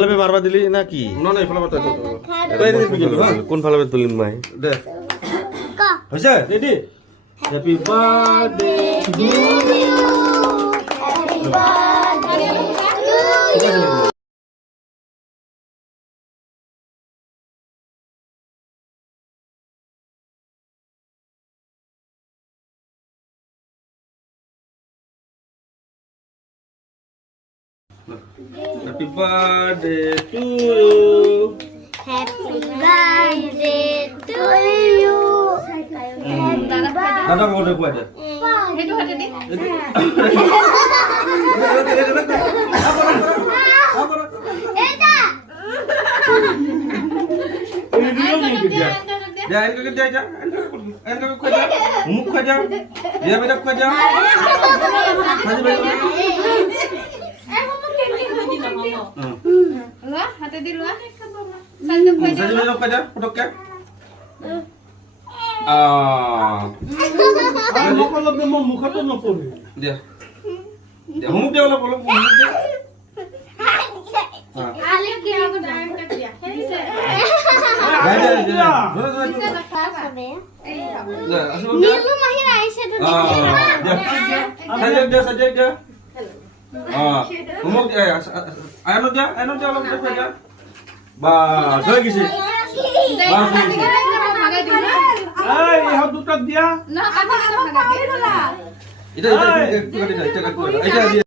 ফালে মারবা দিলি নাকি? না না এইফালে মাতা কোন ফালে তুলিম মাই? দে হৈছে ready happy birthday to you happy birthday to you Happy birthday to you. Happy birthday to you. Ada kau udah buat dah. Itu ada di. Eta. Ini dulu nih dia. Dia ini kerja aja. Ini kerja. Muk kerja. Dia beda kerja. Masih beda. Luah, hati di luah. Saja beda kerja. Potoknya. Kalau memang muka tuh ngapur. Dia. Dia muk dia lah belum muk dia. Alia kira aku dah angkat dia. Ada dia. Sabi. Dah, asal dia. Nilu mahir Aisyah tuh. Dia saja dia. Umuk dia. Anu dia lah dia saja. Bah, lagi sih. Ay, how to tag dia? Nah, apa dia? Itu dia.